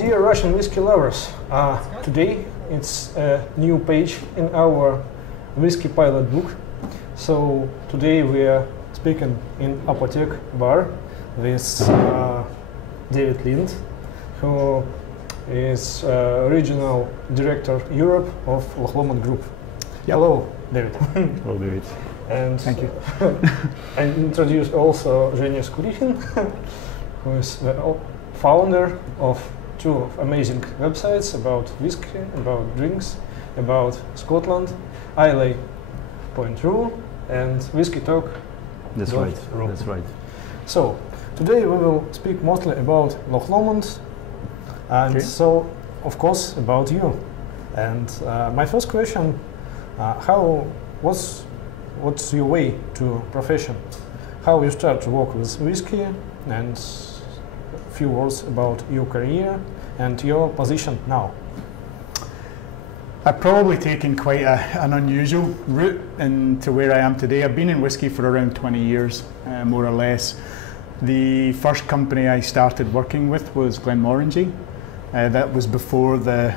dear Russian whiskey lovers, today it's a new page in our whiskey pilot book. So today we are speaking in Apotek bar with David Lind, who is regional director Europe of Loch Lomond Group. Yep. Hello, David. Hello, David. And thank you. And introduce also Женей Скурихиным, who is the founder of two amazing websites about whiskey, about drinks, about Scotland, Islay.ru and Whiskey Talk. That's right. That's right. So today we will speak mostly about Loch Lomond, and so of course about you. And my first question: what's your way to profession? How you start to work with whiskey, and a few words about your career and your position now. I've probably taken quite an unusual route into where I am today. I've been in whiskey for around 20 years, more or less. The first company I started working with was Glenmorangie. That was before the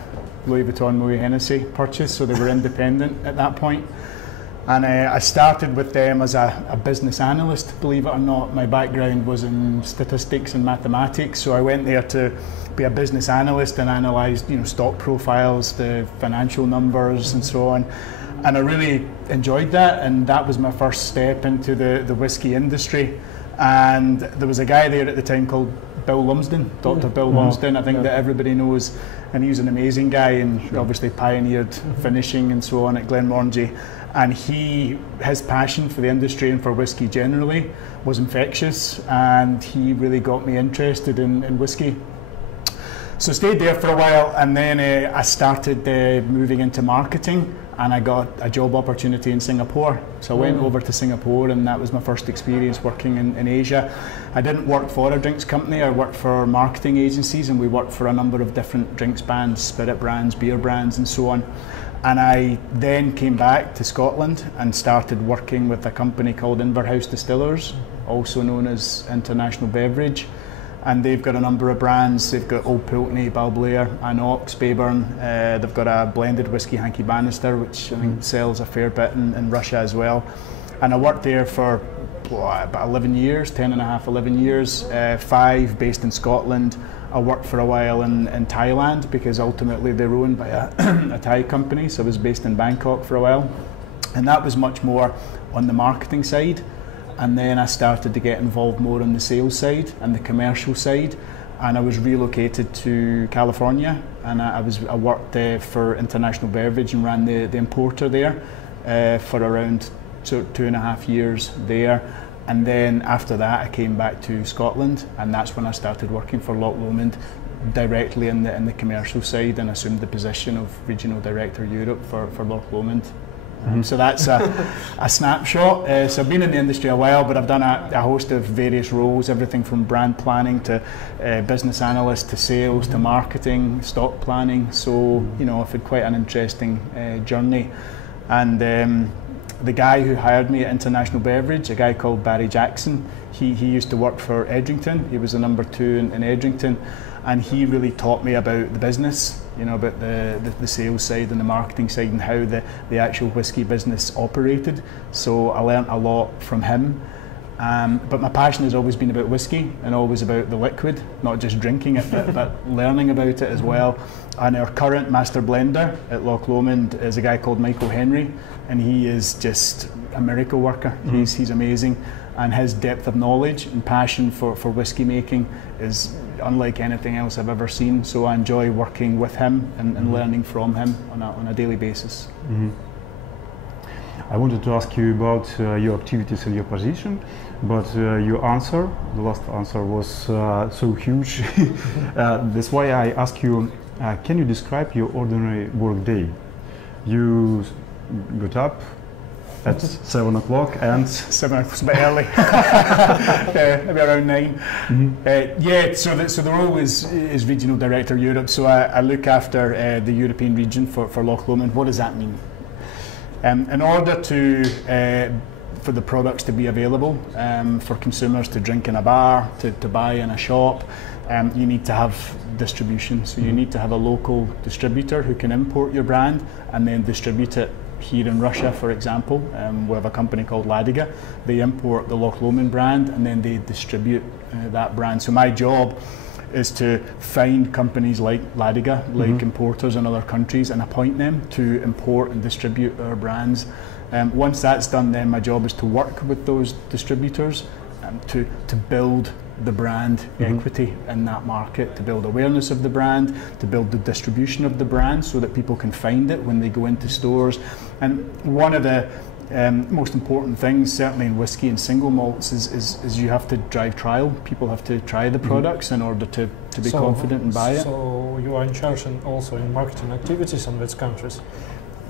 Louis Vuitton Moët Hennessy purchase, so they were independent at that point. And I started with them as a business analyst, believe it or not. My background was in statistics and mathematics, so I went there to be a business analyst and analysed, stock profiles, the financial numbers and so on. And I really enjoyed that, and that was my first step into the whiskey industry. And there was a guy there at the time called Bill Lumsden, Dr. Bill Lumsden, I think that everybody knows, and he was an amazing guy and obviously pioneered finishing and so on at Glenmorangie. And his passion for the industry and for whiskey generally was infectious, and he really got me interested in whiskey. So I stayed there for a while, and then I started moving into marketing, and I got a job opportunity in Singapore. So I went over to Singapore, and that was my first experience working in Asia. I didn't work for a drinks company, I worked for marketing agencies, and we worked for a number of different drinks brands, spirit brands, beer brands and so on. And I then came back to Scotland and started working with a company called Inverhouse Distillers, also known as International Beverage. And they've got a number of brands. They've got Old Pulteney, Balblair, Anox, Bayburn. They've got a blended whiskey, Hanky Bannister, which I think sells a fair bit in Russia as well. And I worked there for about 11 years, 10 and a half, 11 years, 5 based in Scotland. I worked for a while in Thailand because ultimately they're owned by a Thai company, so I was based in Bangkok for a while. And that was much more on the marketing side. And then I started to get involved more on the sales side and the commercial side. And I was relocated to California, and I worked for International Beverage and ran the importer there for around 2.5 years there. And then after that I came back to Scotland, and that's when I started working for Loch Lomond directly in the commercial side, and assumed the position of Regional Director Europe for Loch Lomond. So that's a snapshot. So I've been in the industry a while, but I've done a host of various roles, everything from brand planning to business analyst to sales to marketing, stock planning. So I've had quite an interesting journey. And the guy who hired me at International Beverage, a guy called Barry Jackson, he used to work for Edrington. He was the number 2 in Edrington, and he really taught me about the business, about the sales side and the marketing side and how the actual whiskey business operated. So I learnt a lot from him. But my passion has always been about whiskey and always about the liquid, not just drinking it, but learning about it as well. And our current master blender at Loch Lomond is a guy called Michael Henry, and he is just a miracle worker. He's amazing, and his depth of knowledge and passion for whiskey making is unlike anything else I've ever seen. So I enjoy working with him and learning from him on a daily basis. I wanted to ask you about your activities and your position, but your answer, the last answer, was so huge. That's why I ask you, can you describe your ordinary work day? You got up at 7 o'clock and... 7 o'clock, it's a bit early. Maybe around 9. So the role is Regional Director Europe, so I look after the European region for Loch Lomond. What does that mean? In order for the products to be available for consumers to drink in a bar, to buy in a shop, you need to have distribution. So you need to have a local distributor who can import your brand and then distribute it. Here in Russia, for example, we have a company called Ladiga. They import the Loch Lomond brand and then they distribute that brand. So my job is to find companies like Ladiga, like importers in other countries, and appoint them to import and distribute our brands. Once that's done, then my job is to work with those distributors to build the brand equity in that market, to build awareness of the brand, to build the distribution of the brand so that people can find it when they go into stores. And one of the most important things, certainly in whiskey and single malts, is you have to drive trial. People have to try the products in order to be confident and buy it. So you are in charge and also in marketing activities in which countries?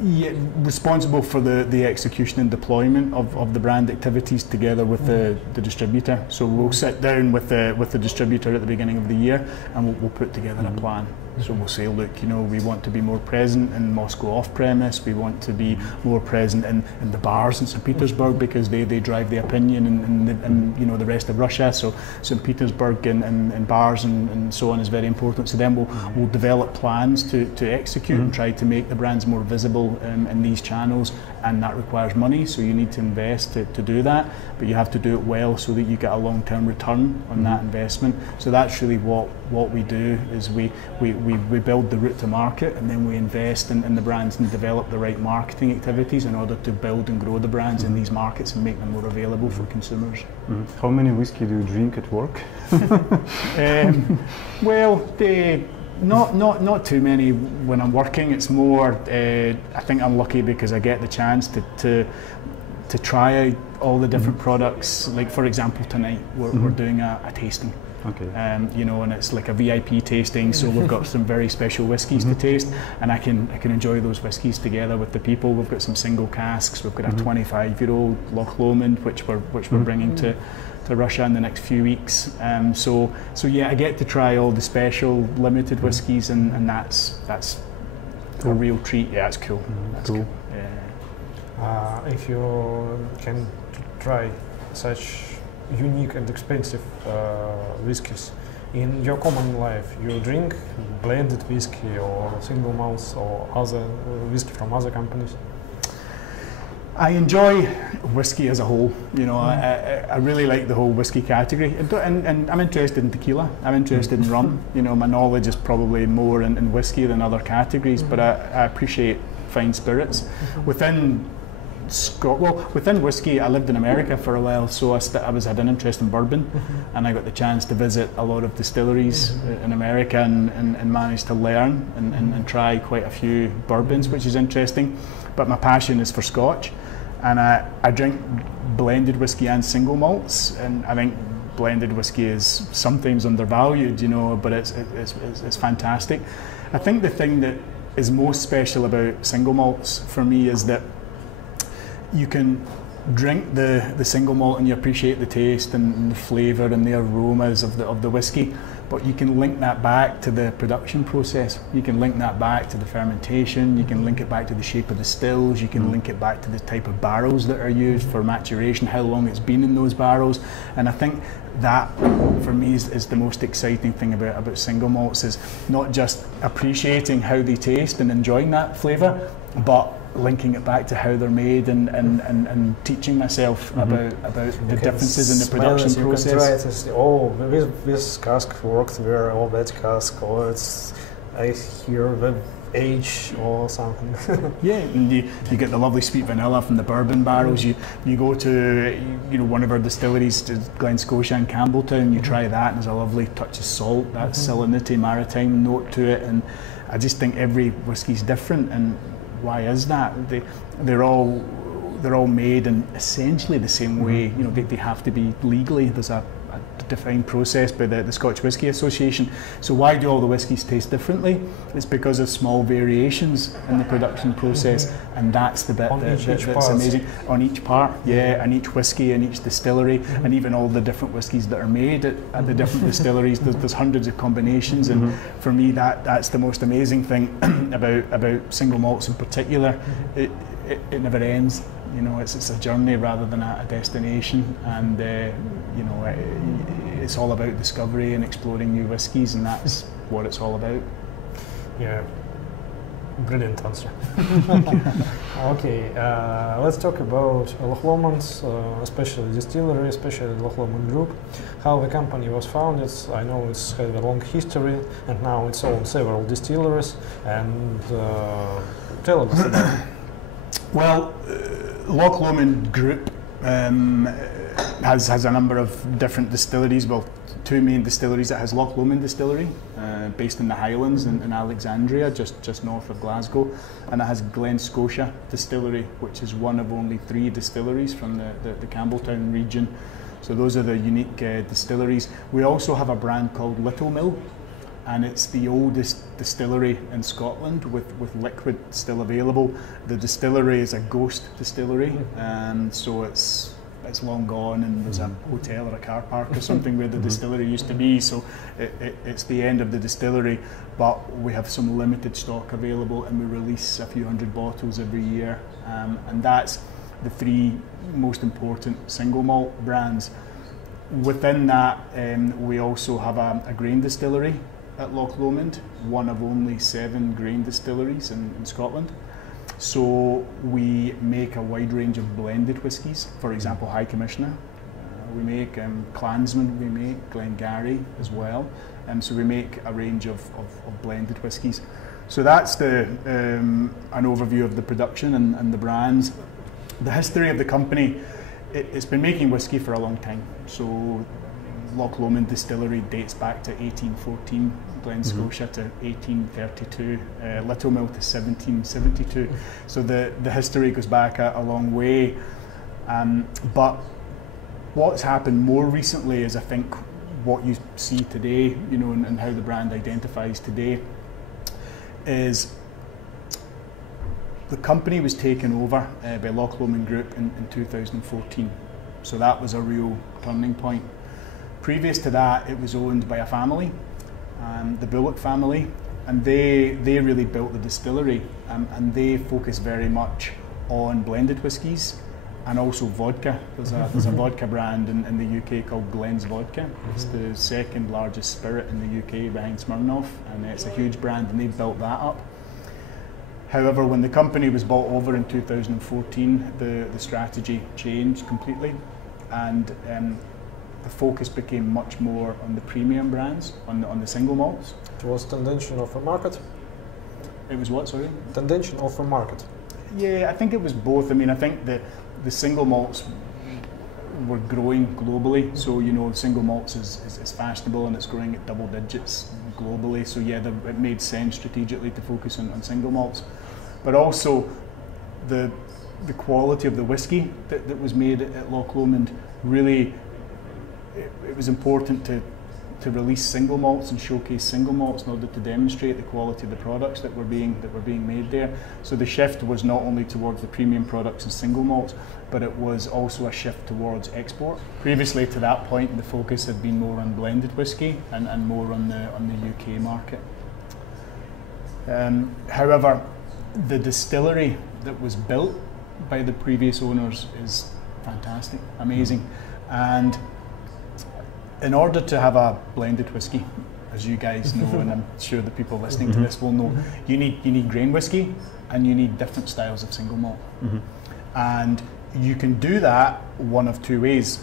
Yeah, responsible for the execution and deployment of the brand activities together with the distributor. So we'll sit down with the distributor at the beginning of the year and we'll put together a plan. So we'll say, look, you know, we want to be more present in Moscow off-premise, we want to be more present in the bars in St. Petersburg because they drive the opinion and you know, the rest of Russia. So St. Petersburg and bars and so on is very important. So then we'll develop plans to execute and try to make the brands more visible in these channels, and that requires money, so you need to invest to do that, but you have to do it well so that you get a long-term return on that investment. So that's really what we do, is we build the route to market, and then we invest in the brands and develop the right marketing activities in order to build and grow the brands in these markets and make them more available for consumers. How many whiskey do you drink at work? Well, not too many when I'm working. It's more, I think I'm lucky because I get the chance to try all the different products. Like, for example, tonight we're doing a tasting. Okay. You know, and it's like a VIP tasting, so we've got some very special whiskies to taste, and I can enjoy those whiskies together with the people. We've got some single casks. We've got a 25-year-old Loch Lomond, which we're bringing to Russia in the next few weeks. So yeah, I get to try all the special limited whiskies, and that's a real treat. Yeah, it's cool. That's cool. Yeah. If you can try such unique and expensive whiskies in your common life, you drink blended whiskey or single malts or other whiskey from other companies? I enjoy whiskey as a whole. You know, I really like the whole whiskey category, and I'm interested in tequila. I'm interested in rum. You know, my knowledge is probably more in whiskey than other categories, but I appreciate fine spirits. Within whiskey, I lived in America for a while, so I had an interest in bourbon, and I got the chance to visit a lot of distilleries in America and managed to learn and try quite a few bourbons, which is interesting. But my passion is for Scotch, and I drink blended whiskey and single malts, and I think blended whiskey is sometimes undervalued, you know, but it's fantastic. I think the thing that is most special about single malts for me is that you can drink the single malt and you appreciate the taste and the flavour and the aromas of the whiskey, but you can link that back to the production process. You can link that back to the fermentation, you can link it back to the shape of the stills, you can link it back to the type of barrels that are used for maturation, how long it's been in those barrels. And I think that for me is the most exciting thing about single malts, is not just appreciating how they taste and enjoying that flavour, but linking it back to how they're made and teaching myself about the differences in the production process. You can try it and say, oh, this cask worked very, or that cask, or it's, I hear the age or something. Yeah, and you get the lovely sweet vanilla from the bourbon barrels. You go to one of our distilleries, to Glen Scotia and Campbelltown, you try that, and there's a lovely touch of salt, that salinity maritime note to it, and I just think every whiskey's different. And why is that? They're all made in essentially the same way. You know, they have to be legally. There's a defined process by the Scotch Whisky Association. So why do all the whiskies taste differently? It's because of small variations in the production process, and that's the bit that's amazing. On each part, yeah, and each whiskey and each distillery, and even all the different whiskies that are made at the different distilleries. There's hundreds of combinations, and for me, that's the most amazing thing about single malts in particular. It never ends. You know, it's a journey rather than a destination, and you know, it's all about discovery and exploring new whiskies, and that's what it's all about. Yeah, brilliant answer. Okay, let's talk about Loch Lomond, especially distillery, especially Loch Lomond Group. How the company was founded. I know it's had a long history, and now it's owned several distilleries. And tell us about it. Well, Loch Lomond Group has a number of different distilleries. Well, two main distilleries. It has Loch Lomond Distillery, based in the Highlands in Alexandria, just north of Glasgow, and it has Glen Scotia Distillery, which is one of only 3 distilleries from the Campbelltown region. So those are the unique distilleries. We also have a brand called Little Mill, and it's the oldest distillery in Scotland with liquid still available. The distillery is a ghost distillery, so it's long gone, and there's a hotel or a car park or something where the distillery used to be, so it's the end of the distillery, but we have some limited stock available, and we release a few hundred bottles every year, and that's the 3 most important single malt brands. Within that, we also have a grain distillery at Loch Lomond, one of only 7 grain distilleries in Scotland. So we make a wide range of blended whiskies. For example, High Commissioner. We make Clansman, we make Glengarry as well. So we make a range of blended whiskies. So that's an overview of the production and the brands. The history of the company, it's been making whiskey for a long time. So Loch Lomond Distillery dates back to 1814, Glen Scotia to 1832, Little Mill to 1772. So the history goes back a long way. But what's happened more recently is, I think, what you see today, you know, and how the brand identifies today, is the company was taken over by Loch Lomond Group in 2014. So that was a real turning point. Previous to that, it was owned by a family, the Bullock family, and they really built the distillery, and they focus very much on blended whiskies and also vodka. There's a vodka brand in the UK called Glen's Vodka. It's the 2nd largest spirit in the UK behind Smirnoff, and it's a huge brand, and they built that up. However, when the company was bought over in 2014, the strategy changed completely, and the focus became much more on the premium brands, on the single malts. It was tendency of a market. It was what, sorry? Tendency of a market. Yeah, I think it was both. I mean, I think the single malts were growing globally. So, you know, single malts is fashionable, and it's growing at double digits globally. So yeah, it made sense strategically to focus on single malts. But also the quality of the whiskey that was made at Loch Lomond, really, it was important to release single malts and showcase single malts in order to demonstrate the quality of the products that were being made there. So the shift was not only towards the premium products and single malts, but it was also a shift towards export. Previously to that point, the focus had been more on blended whiskey and more on the UK market. However, the distillery that was built by the previous owners is fantastic, amazing, and in order to have a blended whiskey, as you guys know, and I'm sure the people listening to this will know, you need grain whiskey, and you need different styles of single malt. And you can do that one of 2 ways.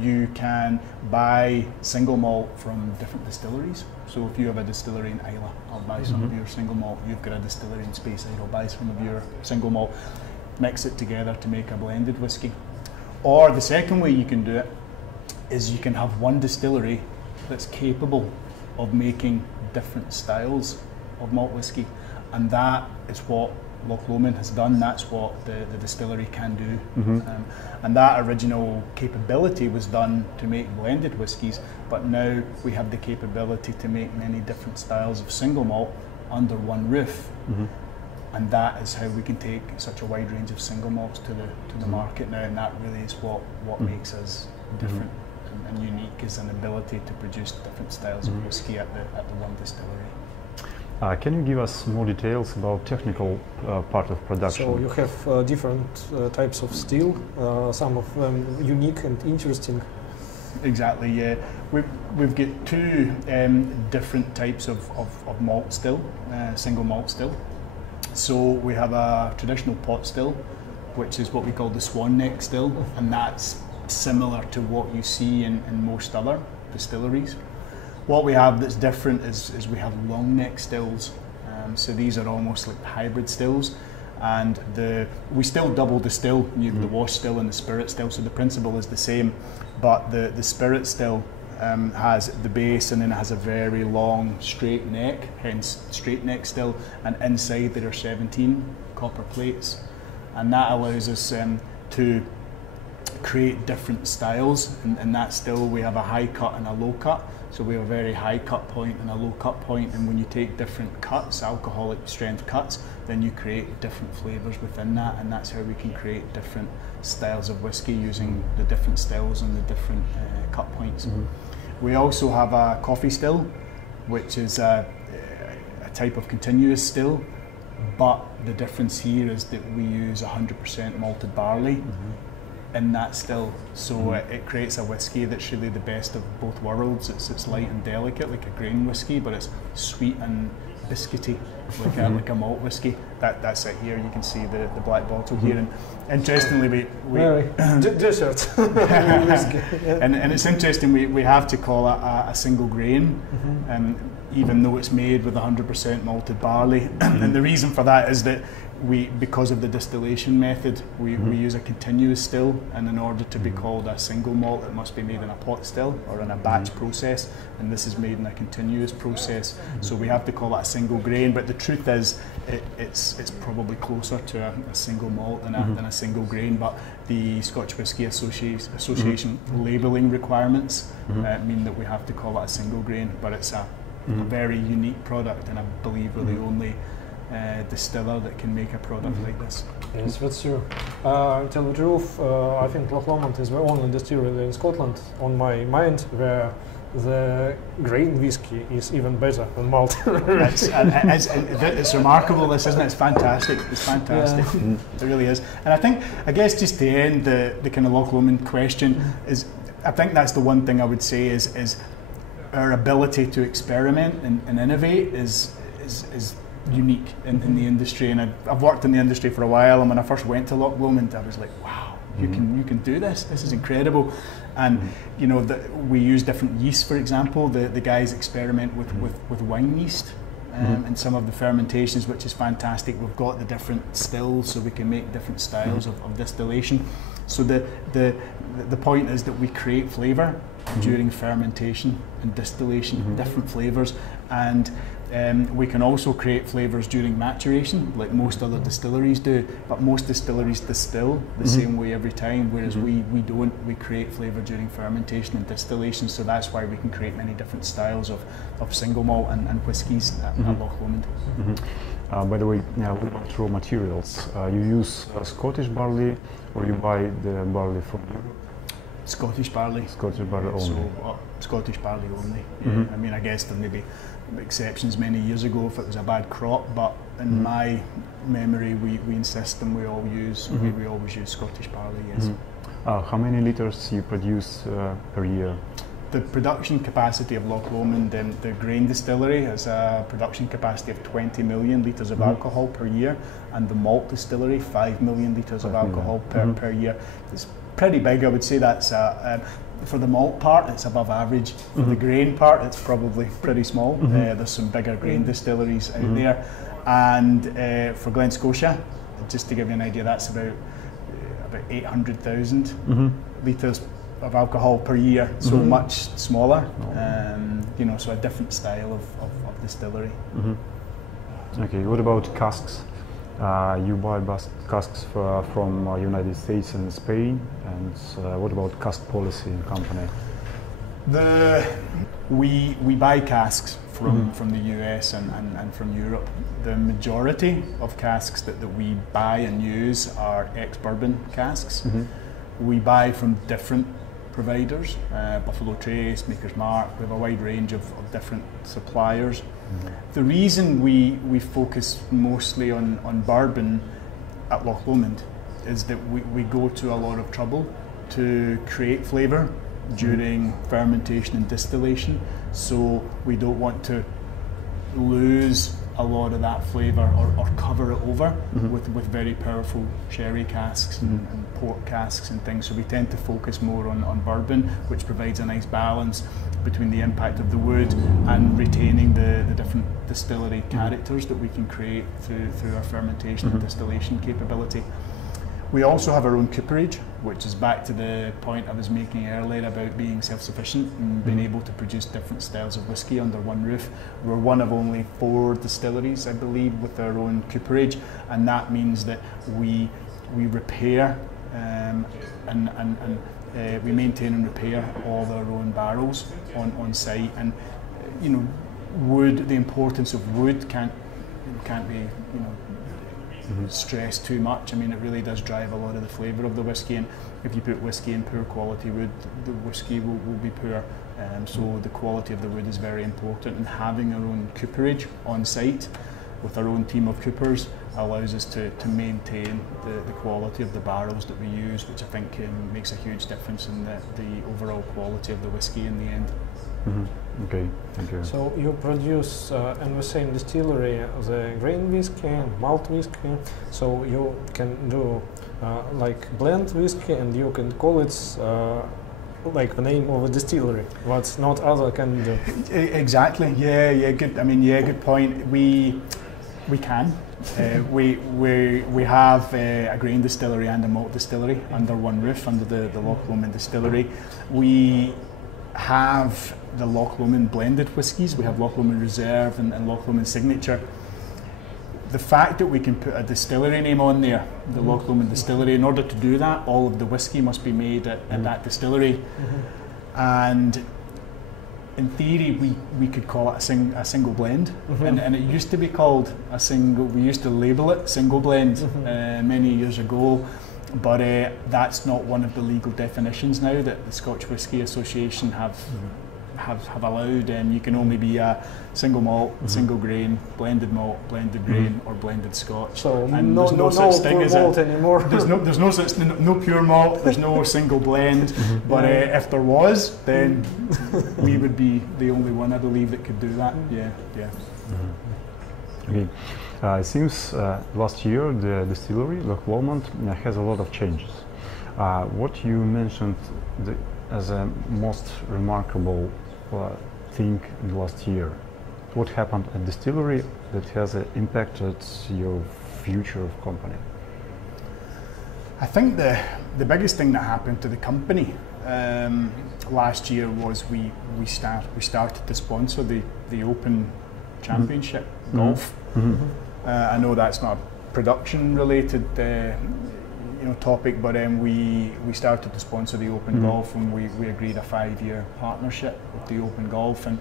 You can buy single malt from different distilleries. So if you have a distillery in Islay, I'll buy some of your single malt. You've got a distillery in Speyside, I'll buy some of your single malt. Mix it together to make a blended whiskey. Or the second way you can do it is you can have one distillery that's capable of making different styles of malt whiskey, and that is what Loch Lomond has done. That's what the distillery can do, and that original capability was done to make blended whiskies, but now we have the capability to make many different styles of single malt under one roof, and that is how we can take such a wide range of single malts to the market now, and that really is what makes us different and unique, is an ability to produce different styles of whiskey at the one distillery. Can you give us more details about technical part of production? So you have different types of steel, some of them unique and interesting. exactly. Yeah, we've got two different types of malt still, single malt still. So we have a traditional pot still, which is what we call the swan neck still, and that's similar to what you see in most other distilleries. What we have that's different is we have long neck stills. So these are almost like hybrid stills, and we still double distill, the wash still and the spirit still, so the principle is the same, but the spirit still has the base, and then it has a very long straight neck, hence straight neck still, and inside there are 17 copper plates, and that allows us to create different styles. In that still we have a high cut and a low cut. So we have a very high cut point and a low cut point, and when you take different cuts, alcoholic strength cuts, then you create different flavours within that, and that's how we can create different styles of whiskey using the different stills and the different cut points. We also have a coffee still, which is a type of continuous still, but the difference here is that we use 100% malted barley in that still, so it creates a whiskey that's really the best of both worlds. It's light and delicate like a grain whiskey, but it's sweet and biscuity like a malt whiskey. That's it here. You can see the black bottle here, and interestingly we dessert. and it's interesting, we have to call it a single grain, even though it's made with 100% malted barley. And the reason for that is that because of the distillation method, we use a continuous still, and in order to be called a single malt, it must be made in a pot still or in a batch process, and this is made in a continuous process. So we have to call it a single grain, but the truth is it's probably closer to a single malt than a single grain. But the Scotch Whisky Association labelling requirements mean that we have to call it a single grain, but it's a very unique product, and I believe we're the only distiller that can make a product like this. Yes, that's true. Tell the truth, I think Loch Lomond is the only distillery in Scotland, on my mind, where the grain whiskey is even better than malt. It's remarkable, this, isn't it? It's fantastic. It's fantastic. Yeah. It really is. And I guess just to end the kind of Loch Lomond question is, I think that's the one thing I would say is our ability to experiment and innovate is unique in the industry. And I've worked in the industry for a while, and when I first went to Loch Lomond, I was like, wow, you can do this. This is incredible. And you know, we use different yeasts, for example. The guys experiment with wine yeast in some of the fermentations, which is fantastic. We've got the different stills, so we can make different styles of distillation. So the point is that we create flavour during fermentation and distillation, different flavours, and we can also create flavours during maturation, like most other distilleries do, but most distilleries distill the same way every time, whereas we don't. We create flavour during fermentation and distillation, so that's why we can create many different styles of single malt and whiskies at Loch Lomond. By the way, what about raw materials? You use Scottish barley, or you buy the barley from Europe? Scottish barley. Scottish barley only. So, Scottish barley only. Yeah. I mean, I guess there may be exceptions many years ago if it was a bad crop, but in my memory, we insist and we always use Scottish barley. Yes. How many litres you produce per year? The production capacity of Loch Lomond, the grain distillery, has a production capacity of 20 million litres of alcohol per year, and the malt distillery 5 million litres of alcohol per year. It's pretty big. I would say that's for the malt part, it's above average. For the grain part, it's probably pretty small. There's some bigger grain distilleries out there, and for Glen Scotia, just to give you an idea, that's about 800,000 litres of alcohol per year, so much smaller. You know, so a different style of distillery. Okay, what about casks? You buy casks from United States and Spain, and what about cask policy in company? We buy casks from the US and from Europe. The majority of casks that we buy and use are ex-bourbon casks. We buy from different providers, Buffalo Trace, Maker's Mark. We have a wide range of different suppliers. The reason we focus mostly on bourbon at Loch Lomond is that we go to a lot of trouble to create flavour during fermentation and distillation, so we don't want to lose a lot of that flavour or cover it over with very powerful sherry casks and port casks and things. So we tend to focus more on bourbon, which provides a nice balance between the impact of the wood and retaining the different distillery characters that we can create through our fermentation and distillation capability. We also have our own cooperage, which is back to the point I was making earlier about being self-sufficient and being able to produce different styles of whisky under one roof. We're one of only 4 distilleries, I believe, with our own cooperage, and that means that we repair and we maintain and repair all our own barrels on site. And you know, wood, the importance of wood can't be stressed too much. I mean, it really does drive a lot of the flavour of the whisky, and if you put whisky in poor quality wood, the whisky will be poor. So the quality of the wood is very important, and having our own cooperage on site with our own team of coopers allows us to maintain the quality of the barrels that we use, which I think makes a huge difference in the overall quality of the whisky in the end. Okay, thank you. So you produce in the same distillery the grain whiskey and malt whiskey, so you can do like blend whiskey, and you can call it like the name of a distillery, what not other can do. Exactly. Yeah. Good. I mean, yeah. Good point. We can. We have a grain distillery and a malt distillery under one roof, under the Loch Lomond distillery. We have the Loch Lomond blended whiskies. We have Loch Lomond Reserve and Loch Lomond Signature. The fact that we can put a distillery name on there, the Loch Lomond distillery, in order to do that, all of the whiskey must be made at that distillery. And in theory, we could call it a single blend, and it used to be called a single. We used to label it single blend many years ago, but that's not one of the legal definitions now that the Scotch Whisky Association have allowed. And you can only be a single malt, single grain, blended malt, blended grain, or blended Scotch. So and no pure malt anymore. There's no pure malt. There's no single blend. But if there was, then we would be the only one, I believe, that could do that. Yeah. Okay. It seems last year the distillery Loch Lomond has a lot of changes. What you mentioned as a most remarkable thing in the last year? What happened at distillery that has impacted your future of company? I think the biggest thing that happened to the company last year was we started to sponsor the Open Championship golf. I know that's not a production related topic, but we started to sponsor the Open Golf, and we agreed a 5-year partnership with the Open Golf, and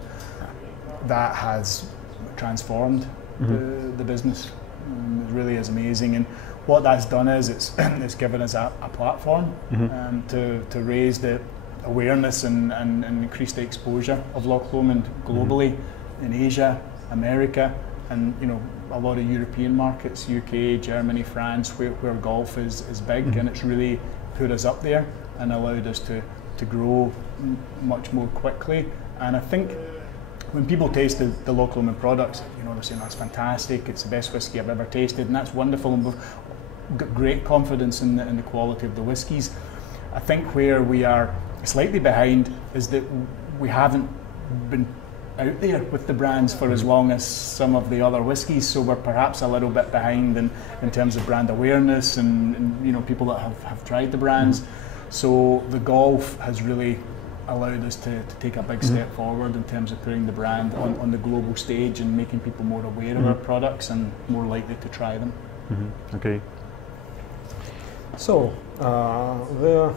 that has transformed the business. It really is amazing, and what that's done is it's given us a platform to raise the awareness and increase the exposure of Loch Lomond globally in Asia, America, and a lot of European markets, UK, Germany, France, where golf is big, and it's really put us up there and allowed us to grow much more quickly. And I think when people taste the Loch Lomond products, they're saying that's fantastic, it's the best whiskey I've ever tasted, and that's wonderful, and we've got great confidence in the quality of the whiskies. I think where we are slightly behind is that we haven't been out there with the brands for as long as some of the other whiskies, so we're perhaps a little bit behind in terms of brand awareness and people that have tried the brands. So the golf has really allowed us to take a big step forward in terms of putting the brand on the global stage and making people more aware of our products and more likely to try them. Okay. So the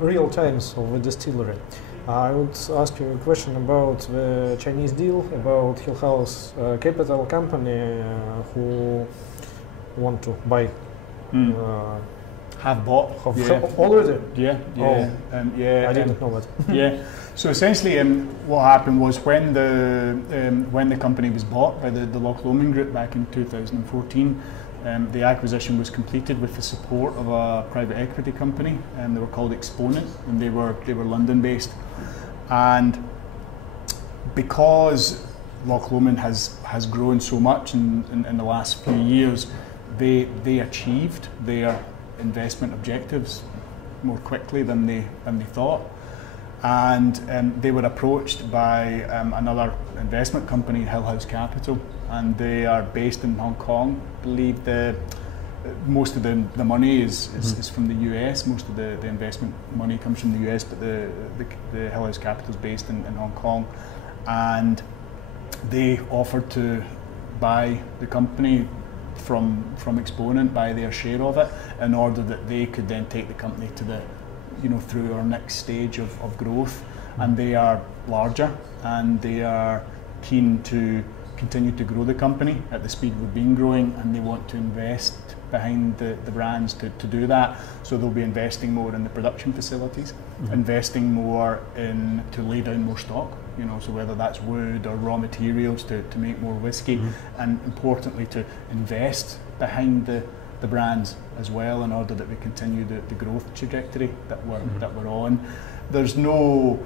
real times of the distillery. I would ask you a question about the Chinese deal, about Hill House Capital Company who want to buy. Have bought. Already? Yeah. I didn't know that. Yeah. So essentially, what happened was when the company was bought by the Loch Lomond Group back in 2014, The acquisition was completed with the support of a private equity company, and they were called Exponent, and they were London based. And because Loch Lomond has grown so much in the last few years, they achieved their investment objectives more quickly than they thought. And they were approached by another investment company, Hill House Capital, and they are based in Hong Kong. I believe most of the money is from the US. Most of the investment money comes from the US, but the Hill House Capital is based in Hong Kong, and they offered to buy the company from Exponent, buy their share of it, in order that they could then take the company to the, through our next stage of growth. And they are larger, and they are keen to continue to grow the company at the speed we've been growing, and they want to invest behind the brands to do that. So they'll be investing more in the production facilities, investing more to lay down more stock, so whether that's wood or raw materials to make more whiskey, and importantly to invest behind the brands as well, in order that we continue the growth trajectory that we're on. There's no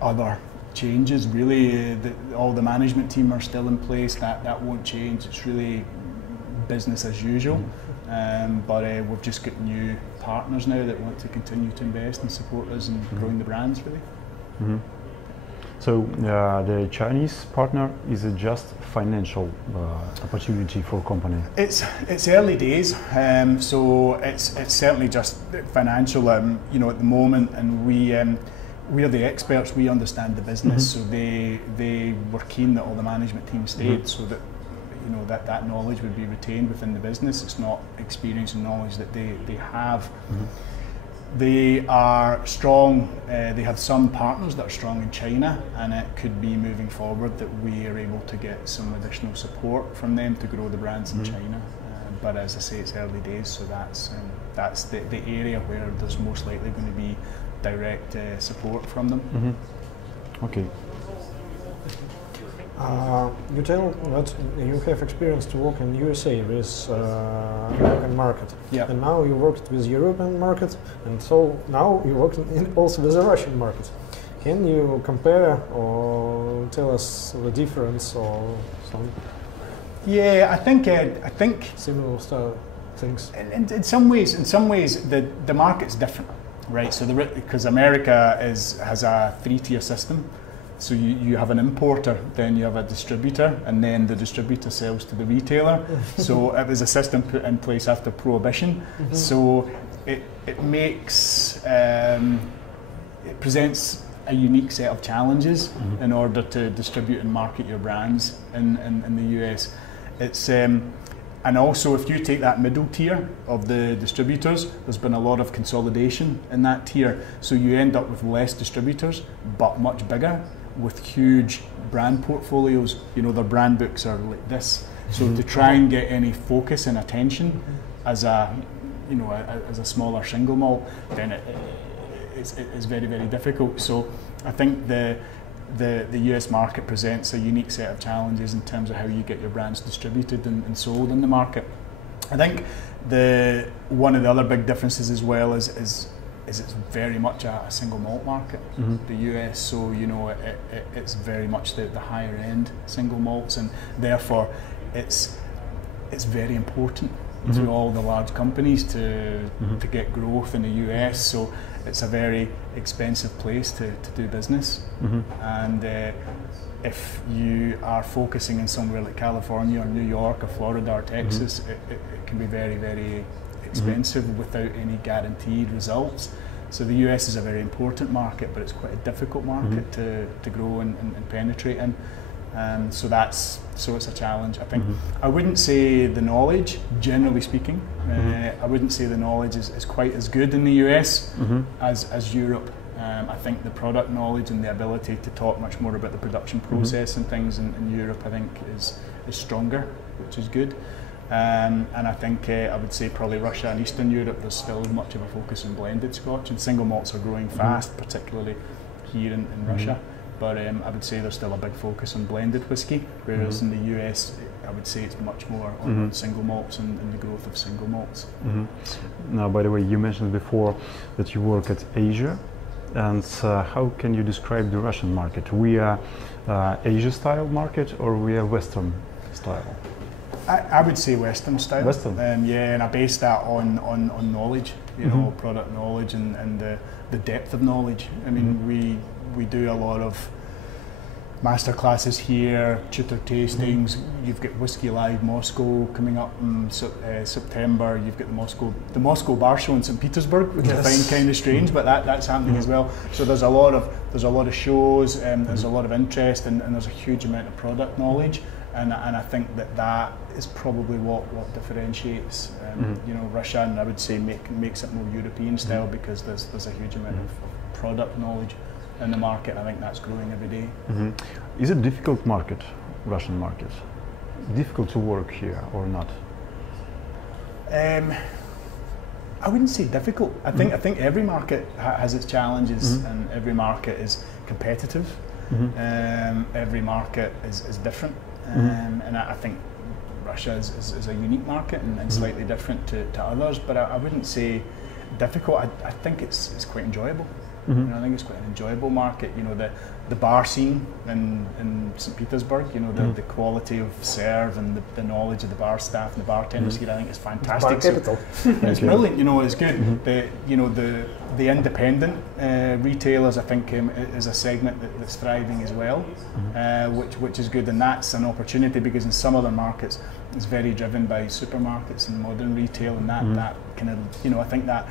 other changes really. All the management team are still in place. That won't change. It's really business as usual. But we've just got new partners now that want to continue to invest and support us in growing the brands really. So the Chinese partner, is it just financial opportunity for company? It's early days, so it's certainly just financial. At the moment, and we are the experts. We understand the business, so they were keen that all the management team stayed, so that that knowledge would be retained within the business. It's not experience and knowledge that they have. They are strong. They have some partners that are strong in China, and it could be moving forward that we are able to get some additional support from them to grow the brands in China. But as I say, it's early days, so that's the area where there's most likely going to be direct support from them. Okay. You tell that you have experience to work in USA with American market, and now you worked with European market, and so now you work also with the Russian market. Can you compare or tell us the difference or some? Yeah, I think similar style things. In some ways, the market's different, right? So because America has a 3-tier system. So you have an importer, then you have a distributor, and then the distributor sells to the retailer. So it was a system put in place after Prohibition. So it makes it presents a unique set of challenges in order to distribute and market your brands in the US. It's and also, if you take that middle tier of the distributors, there's been a lot of consolidation in that tier. So you end up with less distributors, but much bigger, with huge brand portfolios. Their brand books are like this. So to try and get any focus and attention as a smaller single malt, then it's very, very difficult. So I think the US market presents a unique set of challenges in terms of how you get your brands distributed and sold in the market. I think one of the other big differences as well is it's very much a single malt market, the US. So it's very much the higher end single malts, and therefore it's very important to all the large companies to get growth in the US. So it's a very expensive place to do business, and if you are focusing in somewhere like California or New York or Florida or Texas, it can be very, very expensive without any guaranteed results. So the US is a very important market, but it's quite a difficult market to grow and penetrate in. So it's a challenge. I think I wouldn't say the knowledge, generally speaking, I wouldn't say the knowledge is quite as good in the US as Europe. I think the product knowledge and the ability to talk much more about the production process and things in Europe, I think, is stronger, which is good. And I think I would say probably Russia and Eastern Europe, there's still much of a focus on blended Scotch, and single malts are growing fast, particularly here in Russia. But I would say there's still a big focus on blended whiskey, whereas in the US I would say it's much more on single malts and the growth of single malts. Now, by the way, you mentioned before that you work at Asia, and how can you describe the Russian market? We are Asia-style market, or we are Western style? I would say Western style. Western? Yeah, and I base that on knowledge, you know, product knowledge and the depth of knowledge. I mean, we do a lot of master classes here, tutor tastings. You've got Whiskey Live Moscow coming up in September. You've got the Moscow bar show in St. Petersburg, which I find kind of strange, but that's happening as well. So there's a lot of shows, and there's a lot of interest, and there's a huge amount of product knowledge. And I think that is probably what differentiates you know, Russia, and I would say makes it more European style, because there's a huge amount of product knowledge in the market. I think that's growing every day. Is it difficult market, Russian market? Difficult to work here or not? I wouldn't say difficult. I think every market has its challenges, and every market is competitive. Every market is different. And I think Russia is a unique market and slightly different to others, but I wouldn't say difficult. I think it's quite enjoyable. You know, I think it's quite an enjoyable market. You know, the bar scene in St. Petersburg, you know, the quality of serve and the knowledge of the bar staff and the bartenders here, I think is fantastic. Bar capital. It's brilliant, you know, it's good. The independent retailers, I think, is a segment that's thriving as well, which is good, and that's an opportunity, because in some other markets it's very driven by supermarkets and modern retail, and that kind of, you know, I think that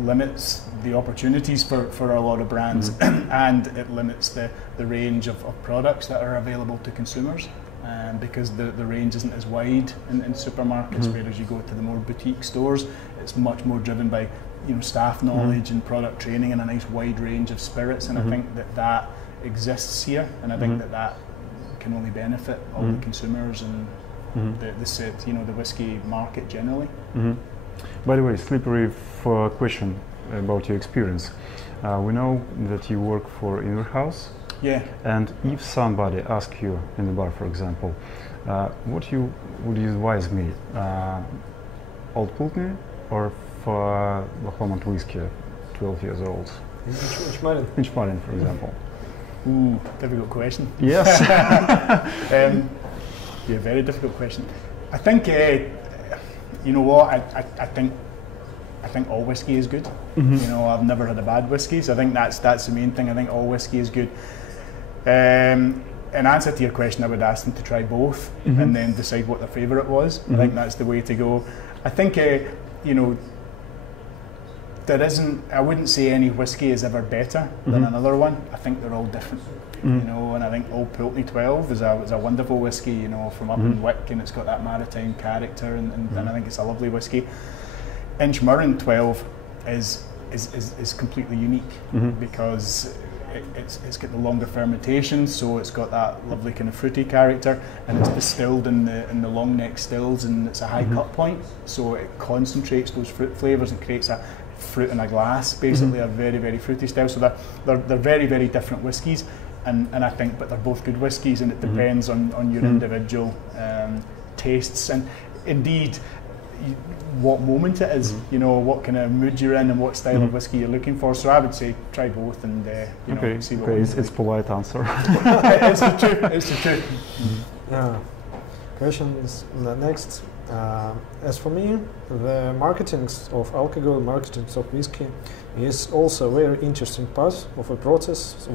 limits the opportunities for a lot of brands, and it limits the range of products that are available to consumers, because the range isn't as wide in supermarkets, whereas you go to the more boutique stores, it's much more driven by, you know, staff knowledge and product training and a nice wide range of spirits, and I think that exists here, and I think that can only benefit all the consumers and the whiskey market generally. By the way, slippery question about your experience. We know that you work for Inverhouse. Yeah. And if somebody asks you in the bar, for example, what would you advise me? Old Pulteney or for Loch Lomond whiskey, 12 years old? Inchmalin, for example. Ooh, difficult question. Yes. Yeah, very difficult question. I think, you know what, I think all whiskey is good. You know, I've never had a bad whiskey, so I think that's the main thing. I think all whiskey is good. In answer to your question, I would ask them to try both and then decide what their favourite was. I think that's the way to go. I think, you know, I wouldn't say any whiskey is ever better than another one. I think they're all different. You know, and I think Old Pulteney 12 is a wonderful whiskey, you know, from up in Wick, and it's got that maritime character, and I think it's a lovely whiskey. Inchmalin 12 is completely unique because it's got the longer fermentation, so it's got that lovely kind of fruity character, and it's distilled in the long neck stills, and it's a high cut point, so it concentrates those fruit flavours and creates a fruit in a glass, basically a very, very fruity style. So they're very, very different whiskies, and I think, but they're both good whiskies, and it depends on your individual tastes, and indeed what moment it is, you know, what kind of mood you're in and what style of whiskey you're looking for. So I would say try both, and you know, see what. Okay, it's polite answer. It's the truth. It's the truth. Question is next. As for me, the marketing of alcohol, marketing of whiskey, is also a very interesting part of the process.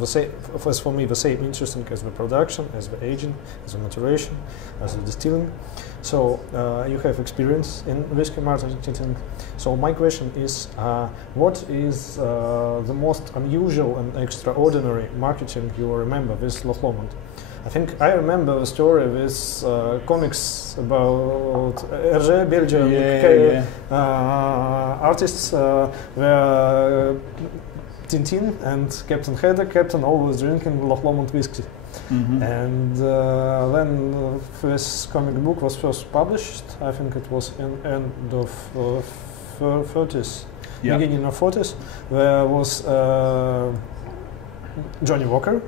As for me, the same interesting as the production, as the aging, as the maturation, as the distilling. So you have experience in whiskey marketing. So my question is, what is the most unusual and extraordinary marketing you remember with Loch Lomond? I think I remember the story with comics about Hergé, Belgian artists, where Tintin and Captain Haddock, Captain always drinking Loch Lomond whiskey. And when this comic book was first published, I think it was in end of 30s, beginning of 40s, there was Johnny Walker.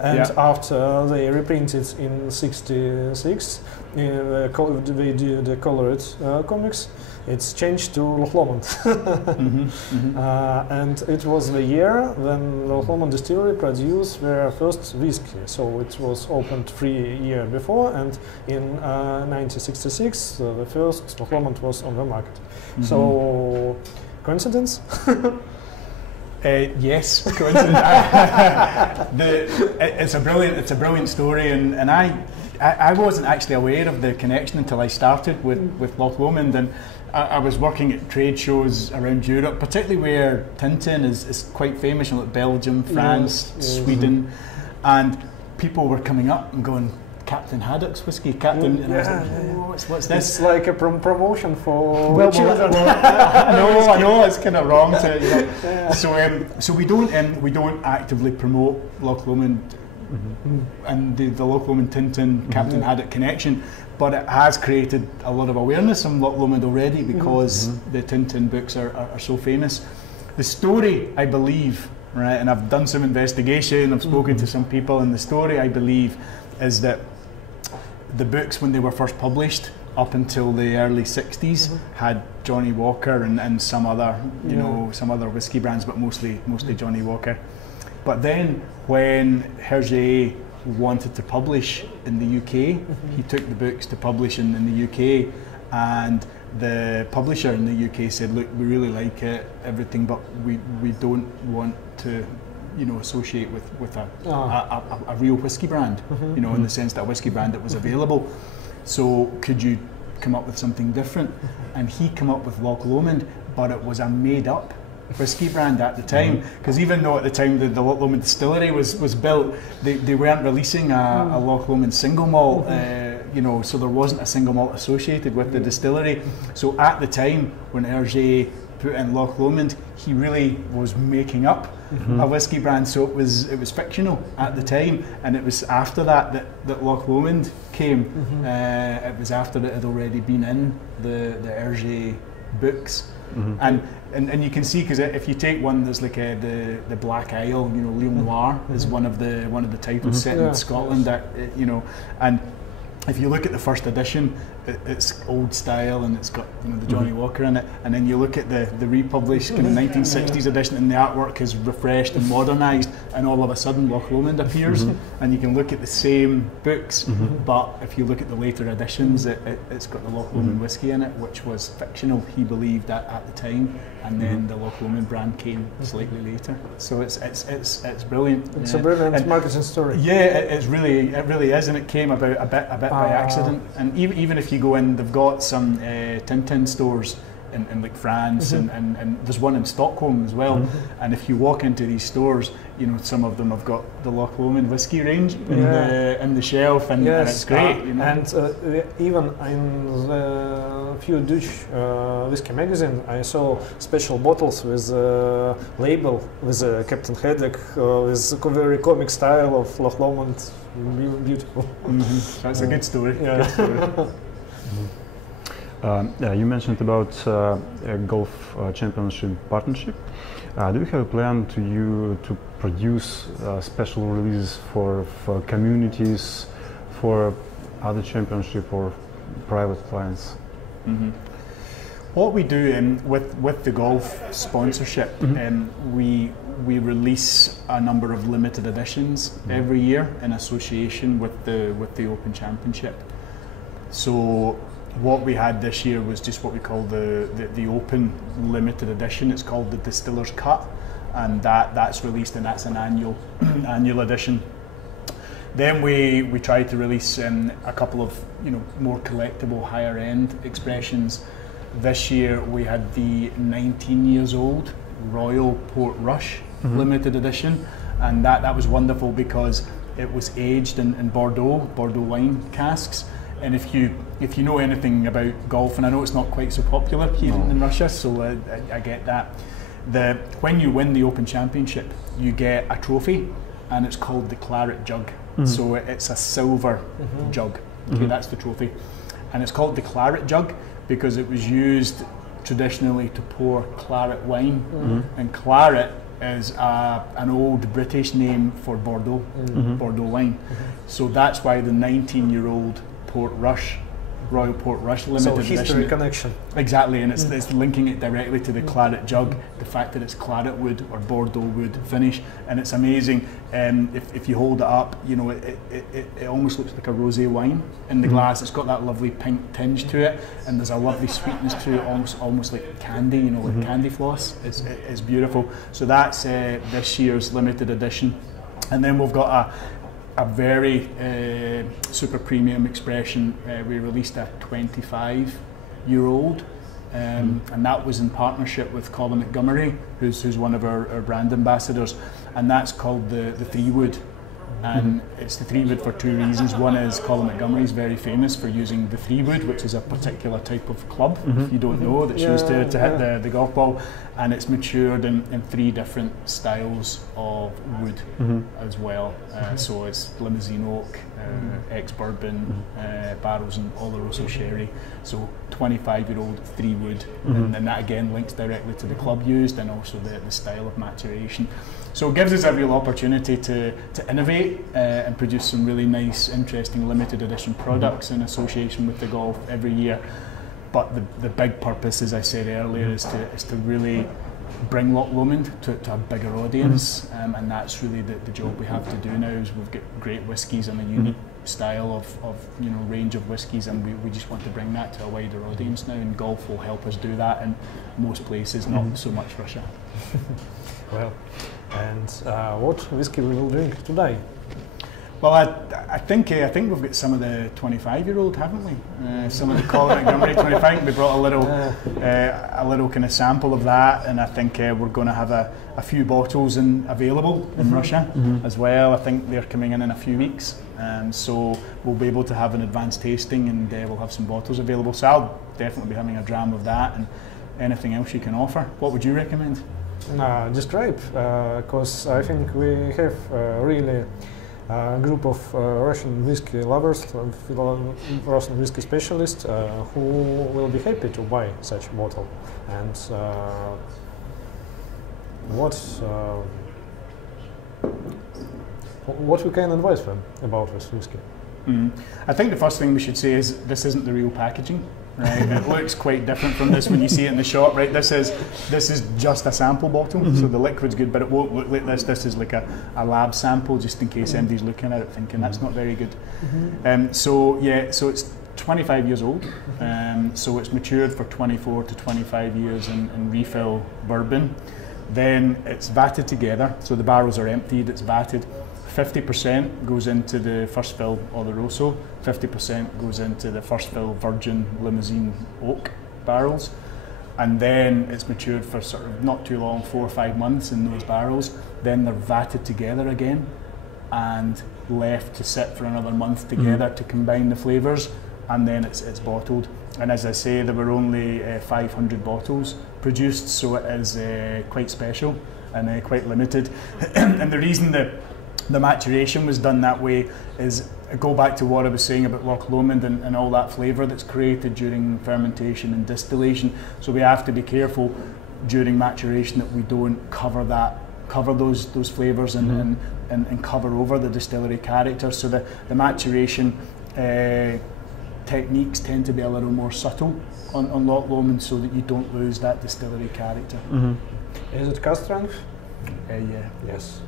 and after they reprinted in '66, they did the colored comics. It's changed to Loch Lomond, and it was the year when Loch Lomond distillery produced their first whiskey. So it was opened 3 years before, and in 1966 the first Loch Lomond was on the market. So coincidence? Yes, coincidence. It's a brilliant story, and I wasn't actually aware of the connection until I started with Loch Lomond, and I was working at trade shows around Europe, particularly where Tintin is quite famous, like Belgium, France, Sweden, and people were coming up and going, Captain Haddock's whiskey, Captain, and I was like, what's this? It's like a promotion for children. I know, it's kind of wrong to, you know. So we don't actively promote Loch Lomond and the Loch Lomond Tintin Captain Haddock connection, but it has created a lot of awareness on Loch Lomond already because the Tintin books are so famous. The story, I believe, right, and I've done some investigation, I've spoken to some people, and the story, I believe, is that the books, when they were first published up until the early 60s, had Johnnie Walker and some other, you know, some other whiskey brands, but mostly Johnnie Walker. But then when Hergé wanted to publish in the UK, he took the books to publish in the UK, and the publisher in the UK said, look, we really like it, everything, but we don't want to, you know, associate with a real whiskey brand, you know, in the sense that a whiskey brand that was available. So could you come up with something different? And he came up with Loch Lomond, but it was a made-up whiskey brand at the time, because even though at the time the Loch Lomond distillery was built, they weren't releasing a Loch Lomond single malt, you know, so there wasn't a single malt associated with the distillery. So at the time when Hergé put in Loch Lomond, he really was making up a whiskey brand, so it was fictional at the time, and it was after that Loch Lomond came. It was after it had already been in the Hergé books. And you can see, because if you take one, there's like the Black Isle, you know, Liam Noir is one of the titles set in Scotland, that you know, and if you look at the first edition, it's old style and it's got, you know, the Johnnie Walker in it, and then you look at the republished kind of 1960s edition, and the artwork is refreshed and modernised, and all of a sudden Loch Lomond appears, and you can look at the same books, but if you look at the later editions, it's got the Loch Lomond whiskey in it, which was fictional, he believed at the time, and then the Loch Lomond brand came slightly later. So it's brilliant. It's a brilliant marketing story. Yeah, it really is, and it came about a bit by accident. And even if you go in, they've got some Tintin stores in like France, and there's one in Stockholm as well. And if you walk into these stores, you know, some of them have got the Loch Lomond whiskey range in the shelf, and it's great. You know? And even in the few Dutch whiskey magazine, I saw special bottles with a label with Captain Haddock, with a very comic style of Loch Lomond. Beautiful. That's a good story. Yeah. Good story. You mentioned about a golf championship partnership. Do you have a plan to produce special releases for communities, for other championship or private clients? What we do with the golf sponsorship, we release a number of limited editions every year in association with the Open Championship. So what we had this year was just what we call the Open Limited Edition. It's called the Distiller's Cut, and that's released, and that's an annual edition. Then we tried to release a couple of, you know, more collectible, higher end expressions. This year we had the 19 years old Royal Port Rush limited edition, and that was wonderful because it was aged in Bordeaux wine casks. And if you know anything about golf, and I know it's not quite so popular here in Russia, so I get that. When you win the Open Championship, you get a trophy, and it's called the Claret Jug. So it's a silver jug. Okay, that's the trophy, and it's called the Claret Jug because it was used traditionally to pour claret wine, and claret is an old British name for Bordeaux, Bordeaux wine. So that's why the 19-year-old Royal Portrush limited edition. So history connection. Exactly, and it's linking it directly to the claret jug, the fact that it's claret wood or Bordeaux wood finish, and it's amazing. If you hold it up, you know, it almost looks like a rosé wine in the glass. It's got that lovely pink tinge to it, and there's a lovely sweetness to it, almost like candy, you know, like candy floss. It's beautiful. So that's this year's limited edition, and then we've got a very super premium expression. We released a 25-year-old, and that was in partnership with Colin Montgomery, who's one of our brand ambassadors, and that's called the 3-wood. And it's the 3-wood for two reasons. One is Colin Montgomery is very famous for using the 3-wood, which is a particular type of club, if you don't know, that's used to hit the golf ball, and it's matured in 3 different styles of wood as well. So it's limousine oak, ex-bourbon, barrels and Oloroso sherry. So 25-year-old 3-wood, and that again links directly to the club used and also the style of maturation. So it gives us a real opportunity to innovate and produce some really nice, interesting limited edition products in association with the golf every year. But the big purpose, as I said earlier, is to really bring Loch Lomond to a bigger audience, and that's really the job we have to do now. Is we've got great whiskies and a unique style of range of whiskies, and we just want to bring that to a wider audience now, and golf will help us do that in most places, not so much Russia. Well, and what whiskey we will drink today? Well, I think we've got some of the 25-year-old, haven't we? Some of the Colin Montgomery 25. We brought a little kind of sample of that, and I think we're going to have a few bottles available in Russia as well. I think they're coming in a few weeks, so we'll be able to have an advanced tasting, and we'll have some bottles available. So I'll definitely be having a dram of that, and anything else you can offer. What would you recommend? Describe, because I think we have really a group of Russian whiskey lovers, Russian whiskey specialists, who will be happy to buy such a bottle. And what we can advise them about this whiskey? I think the first thing we should say is this isn't the real packaging. Right, it looks quite different from this when you see it in the shop. Right, this is just a sample bottle, so the liquid's good, but it won't look like this. This is like a lab sample, just in case anybody's looking at it thinking that's not very good. So it's 25 years old. So it's matured for 24 to 25 years in refill bourbon. Then it's vatted together, so the barrels are emptied. It's vatted. 50% goes into the first fill Oloroso, 50% goes into the first fill virgin limousine oak barrels, and then it's matured for sort of not too long, 4 or 5 months in those barrels. Then they're vatted together again and left to sit for another month together to combine the flavours, and then it's bottled. And as I say, there were only 500 bottles produced, so it is quite special and quite limited. And the reason that the maturation was done that way is, go back to what I was saying about Loch Lomond and all that flavour that's created during fermentation and distillation. So we have to be careful during maturation that we don't cover those flavours and cover over the distillery character. So the maturation techniques tend to be a little more subtle on Loch Lomond, so that you don't lose that distillery character. Is it cask strength? Yeah. Yes.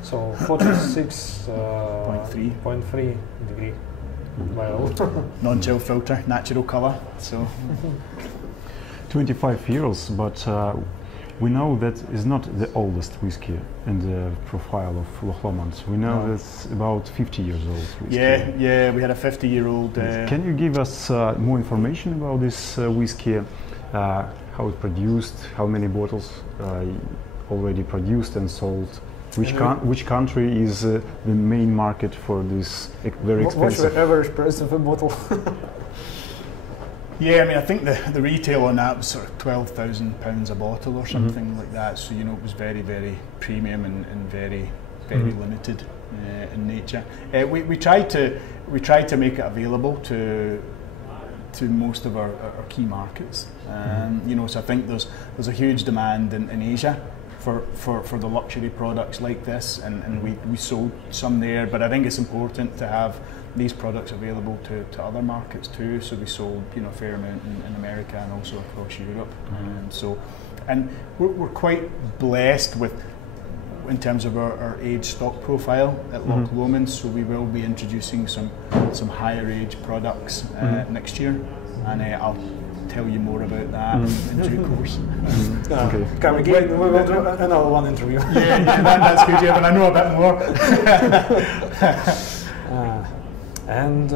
So 46.3 degree barrel. Non-chill filter, natural colour. So 25 years, but we know that is not the oldest whiskey in the profile of Loch Lomond. We know it's about 50 years old whiskey. Yeah, we had a 50-year-old. Can you give us more information about this whiskey? How it's produced, how many bottles already produced and sold? Which country is the main market for this very expensive? What's the average price of a bottle? Yeah, I mean, I think the retail on that was sort of £12,000 a bottle or something like that. So it was very, very premium and very, very limited in nature. We tried to make it available to most of our key markets. So I think there's a huge demand in Asia for the luxury products like this, and we sold some there, but I think it's important to have these products available to other markets too. So we sold, you know, a fair amount in America and also across Europe. And we're quite blessed with, in terms of our age stock profile at Loch Lomond. So we will be introducing some higher age products next year, and I'll tell you more about that in due course. Okay. Can we will do another one interview? Yeah, that's good. Yeah, but I know a bit more. And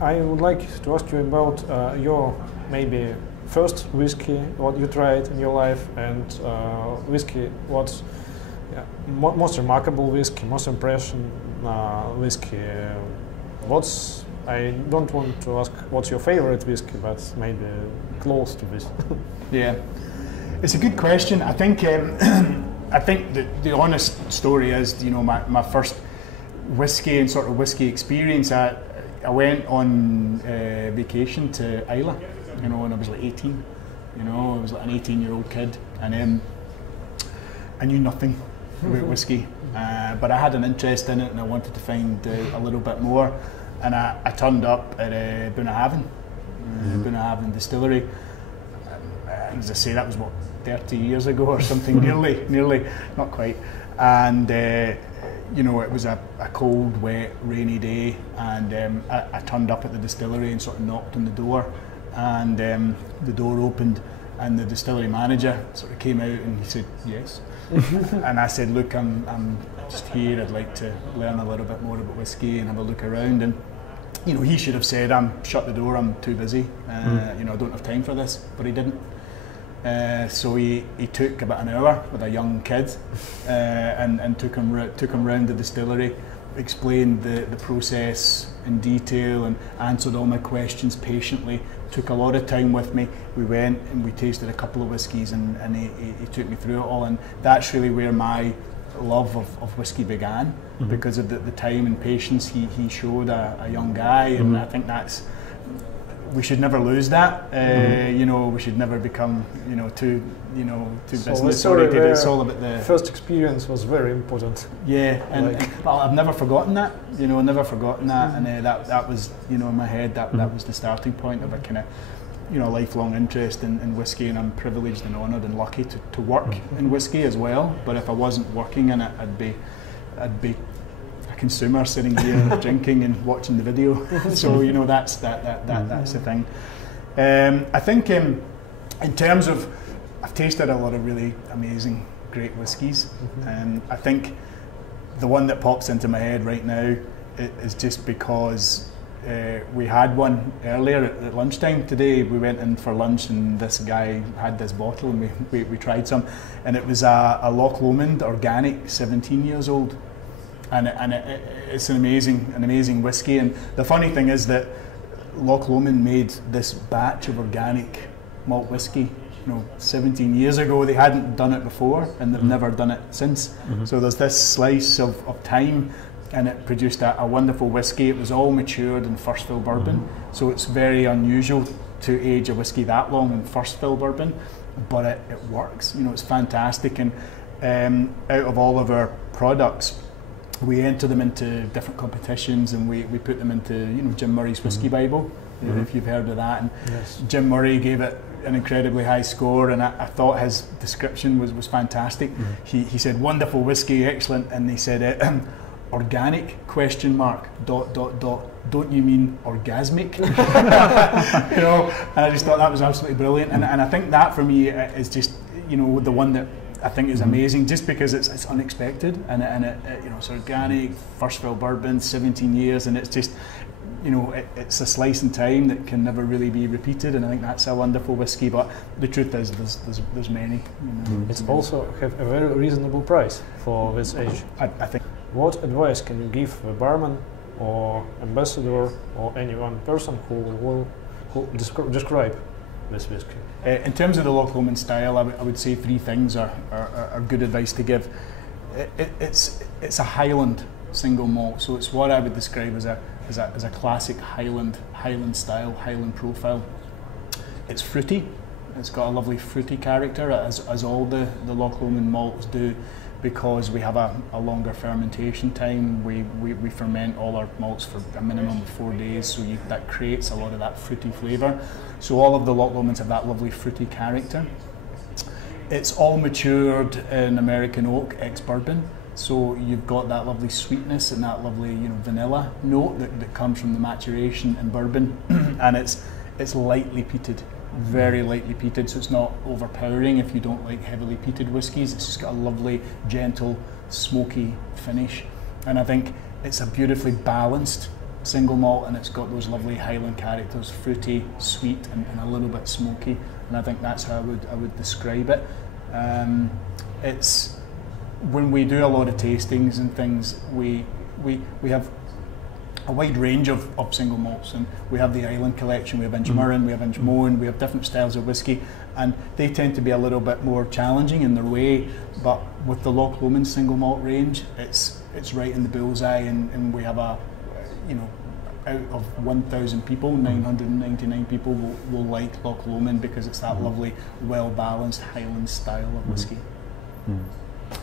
I would like to ask you about your maybe first whiskey, what you tried in your life, and whiskey, what's most remarkable whiskey, most impression whiskey. What's, I don't want to ask what's your favorite whiskey, but maybe close to this. Yeah, it's a good question. I think I think the honest story is, you know, my first whiskey and sort of whiskey experience. I went on vacation to Islay, you know, when I was like 18. You know, I was like an 18-year-old kid, and I knew nothing about whiskey, but I had an interest in it, and I wanted to find a little bit more. And I turned up at Bunnahabhain, Bunnahabhain Distillery. As I say, that was what, 30 years ago or something, nearly, not quite. And you know, it was a cold, wet, rainy day, and I turned up at the distillery and sort of knocked on the door, and the door opened, and the distillery manager sort of came out and he said yes. And I said, look, I'm just here, I'd like to learn a little bit more about whiskey and have a look around. And you know, he should have said, shut the door, I'm too busy, you know, I don't have time for this, but he didn't. So he took about an hour with a young kid and took him round the distillery, explained the process in detail and answered all my questions patiently, took a lot of time with me. We went and we tasted a couple of whiskies, and he took me through it all, and that's really where my love of whiskey began, because of the time and patience he showed a young guy, and I think we should never lose that. You know, we should never become, you know, too business oriented. It's all about the first experience was very important. Yeah, and well, I've never forgotten that. You know, never forgotten that, and that was, you know, in my head that was the starting point of a kind of, you know, lifelong interest in whiskey, and I'm privileged and honoured and lucky to work in whiskey as well. But if I wasn't working in it, I'd be a consumer sitting here drinking and watching the video. So you know, that's the thing. I think in terms of, I've tasted a lot of really amazing, great whiskies, and I think the one that pops into my head right now is just because we had one earlier at lunchtime today. We went in for lunch, and this guy had this bottle, and we tried some, and it was a Loch Lomond organic, 17 years old, and it's an amazing whiskey. And the funny thing is that Loch Lomond made this batch of organic malt whiskey, you know, 17 years ago. They hadn't done it before, and they've never done it since. So there's this slice of time, and it produced a wonderful whiskey. It was all matured in first fill bourbon, so it's very unusual to age a whiskey that long in first fill bourbon, but it works. You know, it's fantastic. And out of all of our products, we enter them into different competitions, and we put them into, you know, Jim Murray's Whiskey Bible, if you've heard of that. And yes. Jim Murray gave it an incredibly high score, and I thought his description was fantastic. He said, wonderful whiskey, excellent, and he said, organic, question mark, ... don't you mean orgasmic? You know, and I just thought that was absolutely brilliant, and I think that for me is just, you know, the one that I think is amazing, just because it's unexpected, and it you know, it's organic, first fill bourbon, 17 years, and it's just, you know, it's a slice in time that can never really be repeated, and I think that's a wonderful whiskey. But the truth is, there's many. You know, it's also have a very reasonable price for this age. I think. What advice can you give a barman or ambassador or any one person who describe this whiskey? In terms of the Loch Lomond style, I would say three things are good advice to give. It's a Highland single malt, so it's what I would describe as a classic Highland style, Highland profile. It's fruity, It's got a lovely fruity character, as all the Loch Lomond malts do, because we have a longer fermentation time. We ferment all our malts for a minimum of 4 days, so that creates a lot of that fruity flavour. So all of the Loch Lommonds have that lovely fruity character. It's all matured in American oak ex-bourbon, so you've got that lovely sweetness and that lovely vanilla note that comes from the maturation in bourbon, and it's lightly peated. Very lightly peated, so it's not overpowering if you don't like heavily peated whiskies. It's just got a lovely, gentle, smoky finish. And I think it's a beautifully balanced single malt, and it's got those lovely Highland characters, fruity, sweet, and a little bit smoky. And I think that's how I would describe it. It's when we do a lot of tastings and things, we have a wide range of single malts, and we have the Island collection, we have Inchmurrin, we have Inchmoan, we have different styles of whiskey, and they tend to be a little bit more challenging in their way, but with the Loch Lomond single malt range, it's right in the bullseye, and we have out of 1,000 people, 999 people will like Loch Lomond because it's that lovely, well-balanced Highland style of whiskey.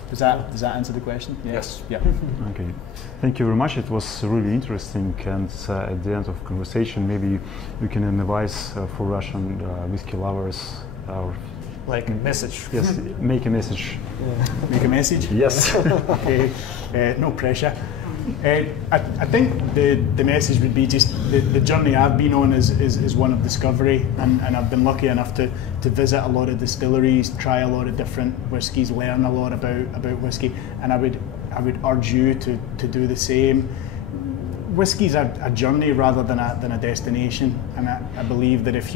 Does that answer the question? Yes. Yeah. Okay. Thank you very much. It was really interesting. And at the end of conversation, maybe you can advise for Russian whiskey lovers. Like a message. Yes. Make a message. Yeah. Make a message. Yes. Okay. No pressure. I think the message would be just the journey I've been on is one of discovery, and I've been lucky enough to visit a lot of distilleries, try a lot of different whiskies, learn a lot about whiskey, and I would urge you to do the same. Whiskey's a journey rather than a destination, and I believe that if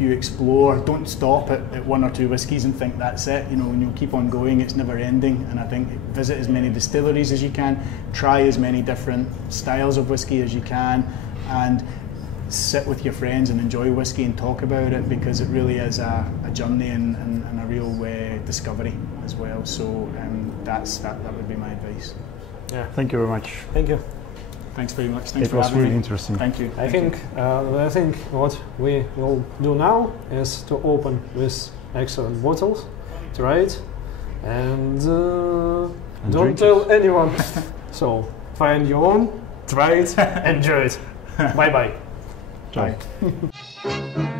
you explore, don't stop at 1 or 2 whiskies and think that's it. When you keep on going, it's never ending. And I think visit as many distilleries as you can, try as many different styles of whiskey as you can, and sit with your friends and enjoy whiskey and talk about it, because it really is a journey and a real discovery as well. So that would be my advice. Yeah. Thank you very much. Thank you. Thanks very much. Thanks it for was having really me. interesting. Thank you. I think what we will do now is to open this excellent bottles, try it, and don't tell anyone. So find your own, try it, enjoy it. Bye bye. Ciao. Bye.